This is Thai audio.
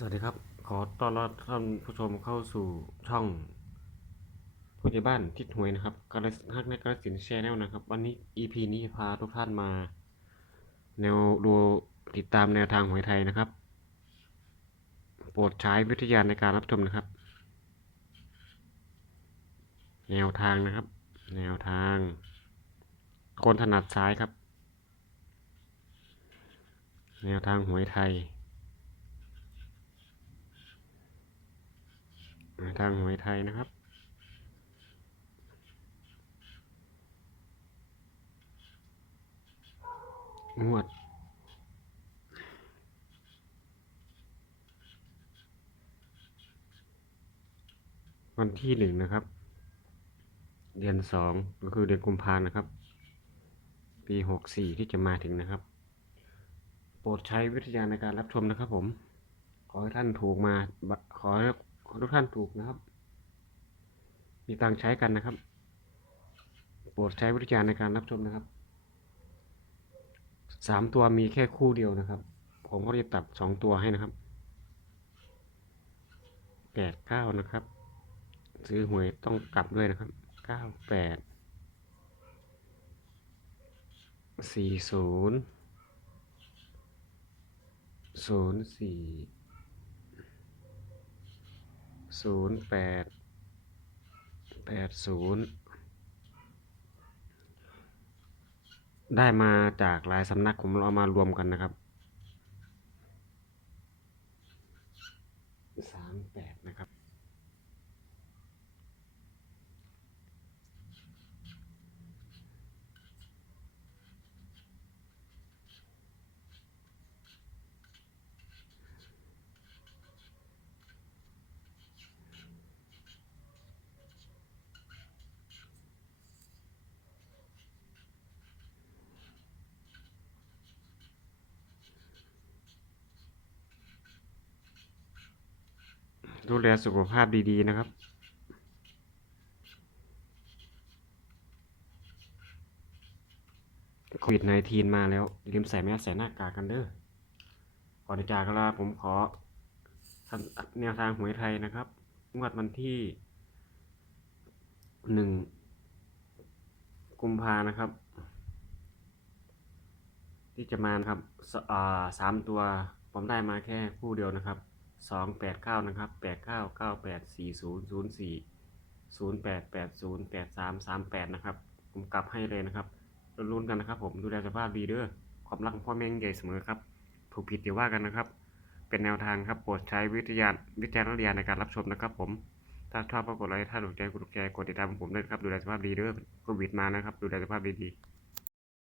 สวัสดีครับ ขอต้อนรับท่านผู้ชมเข้าสู่ช่องผู้ใหญ่บ้านทิศหวยนะครับกาลสินฮักในกาลสินแชนแนลนะครับ วันนี้ EP นี้จะพาทุกท่านมา แนวดูติดตามแนวทางหวยไทยนะครับ โปรดใช้วิทยาในการรับชมนะครับ แนวทางนะครับ แนวทาง คนถนัดซ้ายครับ แนวทางหวยไทย ทางหวยไทยนะครับงวดวันที่หนึ่งนะครับ เดือนสองก็คือเดือนกุมภาพันธ์นะครับ ปีหกสี่ที่จะมาถึงนะครับ โปรดใช้วิทยาในการรับชมนะครับผม ขอให้ท่านถูกมาขอให้ ขอทุกท่านถูกนะครับ มีตังใช้กันนะครับโปรดใช้วิทยาณในการรับชมนะครับสามตัวมีแค่คู่เดียวนะครับ ผมก็จะตัดสองตัวให้นะครับแปดเก้านะครับ ซื้อหวยต้องกลับด้วยนะครับเก้าแปดสี่ศูนย์ศูนย์สี่ ศูนย์แปดแปดศูนย์ได้มาจากหลายสำนักผมเอามารวมกันนะครับสามแปดนะครับ ดูแลสุขภาพดีๆนะครับ โควิด -19 มาแล้ว อย่าลืมใส่แมสใส่หน้ากากกันเด้อก่อนจะจากกันลาผมขอแนวทางหวยไทยนะครับ งวดวันที่หนึ่งกุมภานะครับ ที่จะมานะครับสามตัวผมได้มาแค่คู่เดียวนะครับ สองแปดเก้านะครับแปดเก้าเก้าแปดสี่ศูนย์ศูนย์สี่ศูนย์แปดแปดศูนย์แปดสามสามแปดนะครับ ผมกลับให้เลยนะครับลุ้นกันนะครับ ผมดูแลสภาพดีเด้อความรักของพ่อแม่งใหญ่เสมอครับ ถูกผิดเดี๋ยวว่ากันนะครับ เป็นแนวทางครับโปรดใช้วิทยาวิจารณญาณในการรับชมนะครับ ผม ถ้าชอบก็กดไลค์ถ้าถูกใจกดถูกใจกดติดตามผมด้วยครับดูแลสภาพดีเด้อโควิดมานะครับ ดูแลสภาพดีๆ